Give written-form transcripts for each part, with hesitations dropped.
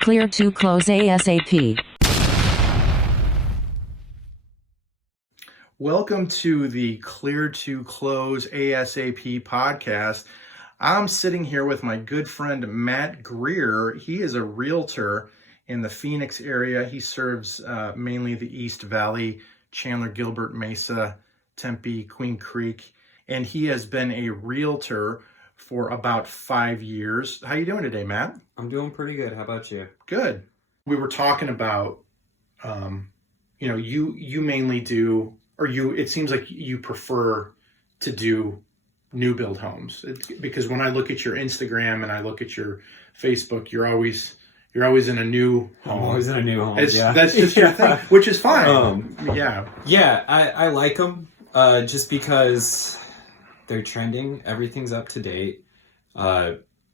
Clear to close ASAP. Welcome to the Clear to Close ASAP podcast. I'm sitting here with my good friend Matt Greer. He is a realtor in the Phoenix area. He serves mainly the East Valley, Chandler, Gilbert, Mesa, Tempe, Queen Creek, and he has been a realtor for about 5 years. How you doing today, Matt? I'm doing pretty good. How about you? Good. We were talking about, you mainly do, or it seems like you prefer to do new build homes. Because when I look at your Instagram and I look at your Facebook, you're always in a new home. I'm always in a new home. That's just your thing, which is fine. Yeah, I like them just because they're trending. Everything's up to date.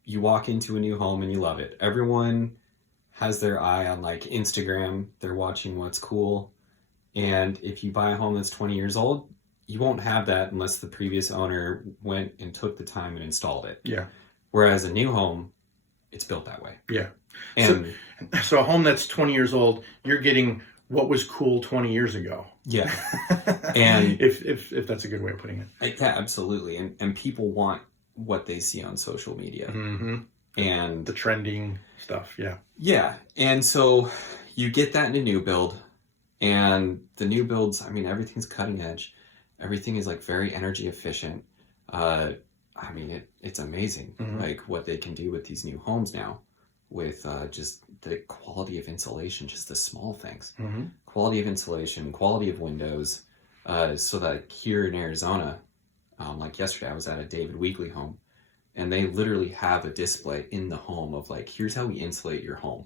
You walk into a new home and you love it. Everyone has their eye on like Instagram. They're watching what's cool. And if you buy a home that's 20 years old, you won't have that unless the previous owner went and took the time and installed it. Yeah. Whereas a new home, it's built that way. Yeah. And so a home that's 20 years old, you're getting what was cool 20 years ago. Yeah. And if that's a good way of putting it. Yeah, absolutely. And people want what they see on social media. Mm-hmm. And the trending stuff. Yeah. Yeah. And so you get that in a new build, and the new builds, I mean, everything's cutting edge. Everything is like very energy efficient. It's amazing, mm-hmm. like what they can do with these new homes now with just the quality of insulation, just the small things. Mm-hmm. Quality of insulation, quality of windows, so that here in Arizona, like yesterday I was at a David Weekley home, and they literally have a display in the home of like, here's how we insulate your home.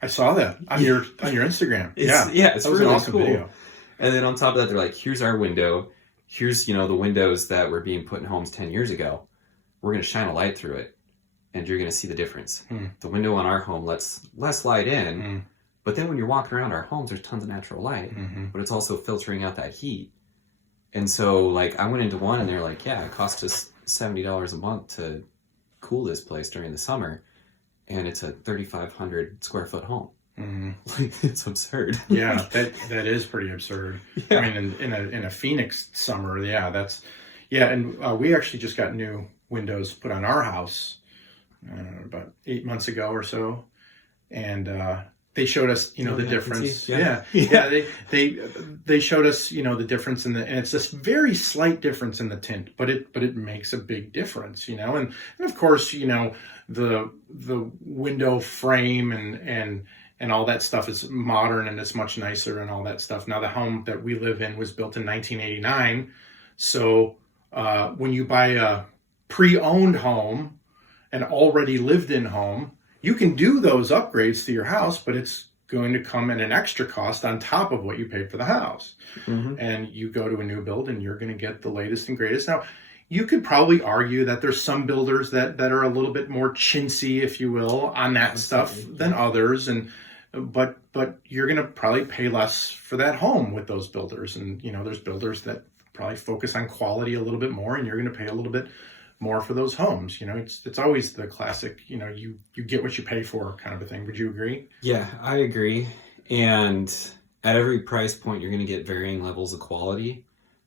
I saw that on your Instagram. It's that was really an awesome cool. video. And then on top of that, they're like, here's our window. Here's, the windows that were being put in homes 10 years ago. We're going to shine a light through it, and you're going to see the difference. The window on our home lets less light in, but then when you're walking around our homes, there's tons of natural light, but it's also filtering out that heat. And so, like, I went into one, and they're like, yeah, it cost us $70 a month to cool this place during the summer, and it's a 3,500 square foot home. Like, it's absurd. Yeah, that is pretty absurd. Yeah. I mean, in a Phoenix summer, and we actually just got new windows put on our house about 8 months ago or so, and they showed us, the difference. They showed us, the difference and it's this very slight difference in the tint, but it makes a big difference, and of course, the window frame and all that stuff is modern and it's much nicer and all that stuff. Now, the home that we live in was built in 1989. So when you buy a pre-owned home, an already lived in home, you can do those upgrades to your house, but it's going to come at an extra cost on top of what you paid for the house. And you go to a new build and you're going to get the latest and greatest. Now, you could probably argue that there's some builders that are a little bit more chintzy, if you will, on that stuff than others. But you're going to probably pay less for that home with those builders. And, there's builders that probably focus on quality a little bit more, and you're going to pay a little bit more for those homes. It's always the classic, you get what you pay for kind of a thing. Would you agree? Yeah, I agree. And at every price point, you're going to get varying levels of quality.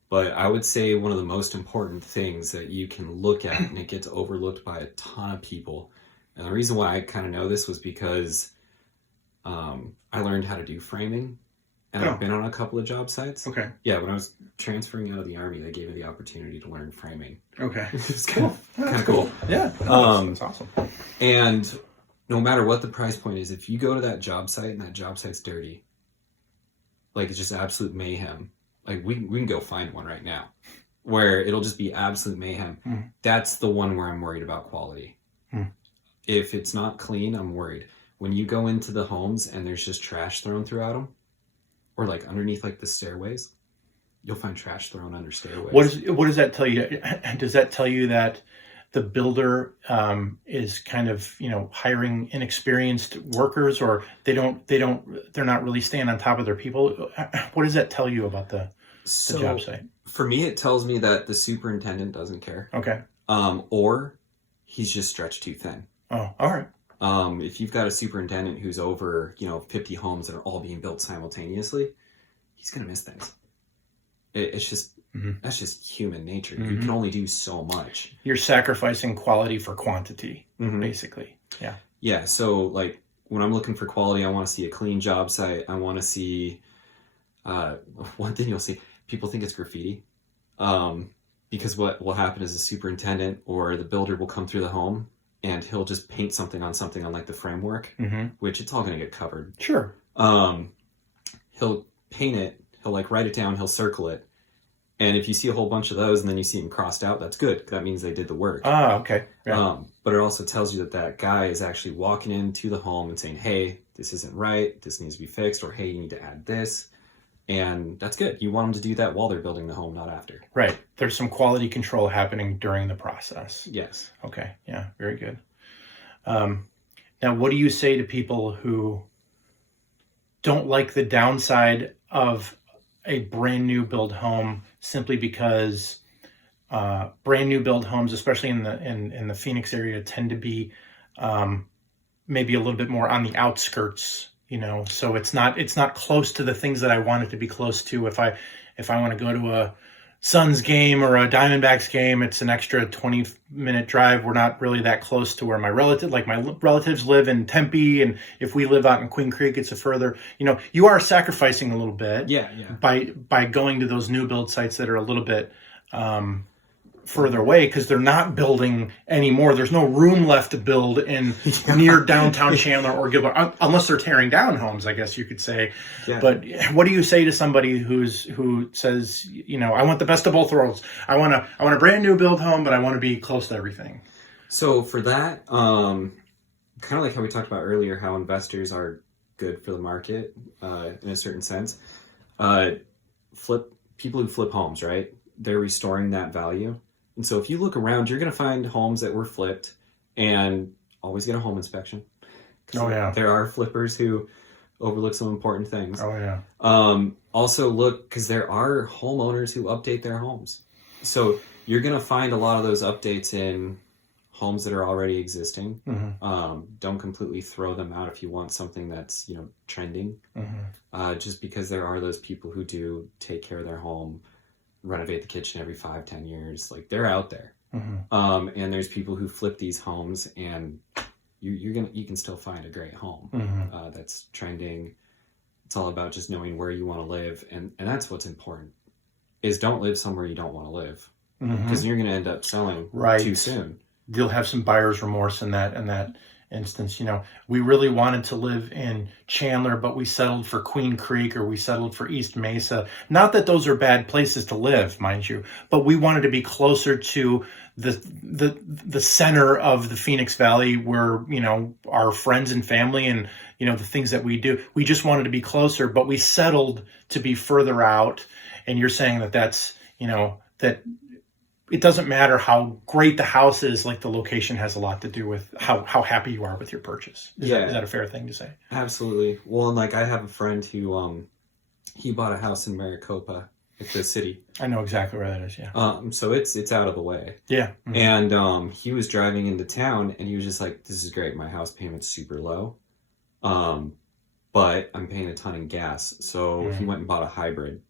But I would say one of the most important things that you can look at, and it gets overlooked by a ton of people. And the reason why I kind of know this was because I learned how to do framing, and I've been on a couple of job sites. Okay. Yeah, when I was transferring out of the Army, they gave me the opportunity to learn framing. Okay. It's kind of cool. Yeah. That's awesome. And no matter what the price point is, if you go to that job site and that job site's dirty, like it's just absolute mayhem. Like we can go find one right now where it'll just be absolute mayhem. That's the one where I'm worried about quality. If it's not clean, I'm worried. When you go into the homes and there's just trash thrown throughout them, or like underneath like the stairways, you'll find trash thrown under stairways. What does that tell you? Does that tell you that the builder is kind of, hiring inexperienced workers, or they're not really staying on top of their people? What does that tell you about the job site? For me, it tells me that the superintendent doesn't care. Okay. Or he's just stretched too thin. Oh, all right. If you've got a superintendent who's over, 50 homes that are all being built simultaneously, he's going to miss things. It's just, that's just human nature. You can only do so much. You're sacrificing quality for quantity, basically. Yeah. Yeah. So like when I'm looking for quality, I want to see a clean job site. I want to see, one thing you'll see, people think it's graffiti. Because what will happen is the superintendent or the builder will come through the home and he'll just paint something on like the framework, which it's all going to get covered. Sure. He'll paint it, he'll like write it down, he'll circle it. And if you see a whole bunch of those and then you see them crossed out, that's good. That means they did the work. Ah, okay. Yeah. But it also tells you that guy is actually walking into the home and saying, hey, this isn't right, this needs to be fixed, or hey, you need to add this. And that's good. You want them to do that while they're building the home, not after. Right. There's some quality control happening during the process. Yes. Okay. Yeah. Very good. Now, what do you say to people who don't like the downside of a brand new build home simply because brand new build homes, especially in the Phoenix area, tend to be maybe a little bit more on the outskirts? So it's not close to the things that I want it to be close to. If I want to go to a Suns game or a Diamondbacks game, it's an extra 20-minute drive. We're not really that close to where my relatives live in Tempe, and if we live out in Queen Creek, it's a further. You are sacrificing a little bit. Yeah. By going to those new build sites that are a little bit further away because they're not building anymore. There's no room left to build in near downtown Chandler or Gilbert, unless they're tearing down homes, I guess you could say. Yeah. But what do you say to somebody who says, I want the best of both worlds. I want a brand new build home, but I want to be close to everything. So for that, kind of like how we talked about earlier, how investors are good for the market in a certain sense. People who flip homes, right? They're restoring that value. And so if you look around, you're going to find homes that were flipped, and always get a home inspection. Oh, yeah. There are flippers who overlook some important things. Oh, yeah. Also look, because there are homeowners who update their homes. So you're going to find a lot of those updates in homes that are already existing. Don't completely throw them out if you want something that's, trending. Just because there are those people who do take care of their home, renovate the kitchen every 5-10 years. Like, they're out there. And there's people who flip these homes, and you can still find a great home that's trending. It's all about just knowing where you want to live, and that's what's important. Is don't live somewhere you don't want to live, because you're going to end up selling too soon. You'll have some buyer's remorse in that instance. We really wanted to live in Chandler, but we settled for Queen Creek, or we settled for East Mesa. Not that those are bad places to live, mind you, but we wanted to be closer to the center of the Phoenix Valley, where our friends and family and the things that we do. We just wanted to be closer, but we settled to be further out. And you're saying that's that it doesn't matter how great the house is, like the location has a lot to do with how happy you are with your purchase. Is that a fair thing to say? Absolutely. Well, and like I have a friend who he bought a house in Maricopa, like the city. I know exactly where that is, yeah. So it's out of the way. Yeah. And he was driving into town, and he was just like, this is great. My house payment's super low. But I'm paying a ton in gas. So he went and bought a hybrid.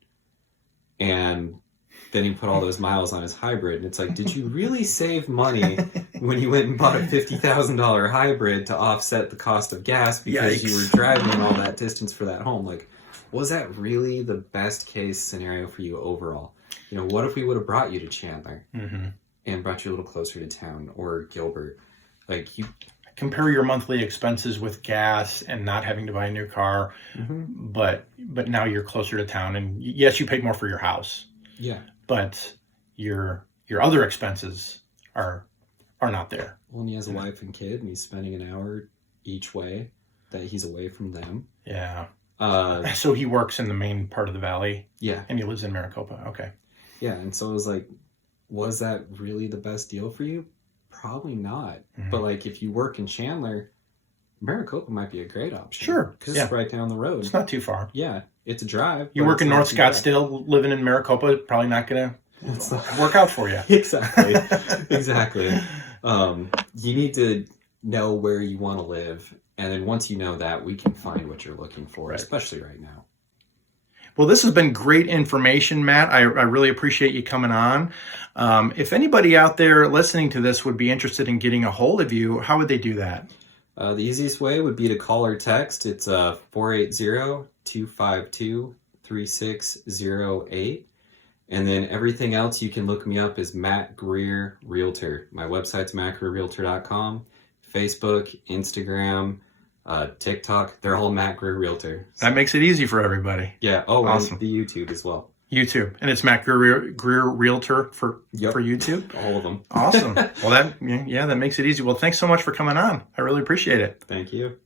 And then he put all those miles on his hybrid, and it's like, did you really save money when you went and bought a $50,000 hybrid to offset the cost of gas because you were driving all that distance for that home? Like, was that really the best case scenario for you overall? What if we would have brought you to Chandler and brought you a little closer to town, or Gilbert? Like, you compare your monthly expenses with gas and not having to buy a new car, but now you're closer to town, and yes, you paid more for your house. Yeah. But your other expenses are not there. Well, and he has a wife and kid, and he's spending an hour each way that he's away from them. Yeah. So he works in the main part of the valley. Yeah. And he lives in Maricopa. Okay. Yeah, and so it was like, was that really the best deal for you? Probably not. But like, if you work in Chandler, Maricopa might be a great option. Sure. Because it's right down the road. It's not too far. Yeah. It's a drive. You work in North Scottsdale, living in Maricopa, probably not going to work out for you. Exactly. You need to know where you want to live. And then once you know that, we can find what you're looking for, Right. especially right now. Well, this has been great information, Matt. I really appreciate you coming on. If anybody out there listening to this would be interested in getting a hold of you, how would they do that? The easiest way would be to call or text. It's 480-252-3608. And then everything else, you can look me up as Matt Greer Realtor. My website's mattgreerrealtor.com. Facebook, Instagram, TikTok, they're all Matt Greer Realtor. So, That makes it easy for everybody. yeah. Oh, Awesome. and the YouTube as well. YouTube. And it's Matt Greer Realtor for YouTube? All of them. Awesome. Well, that makes it easy. Well, thanks so much for coming on. I really appreciate it. Thank you.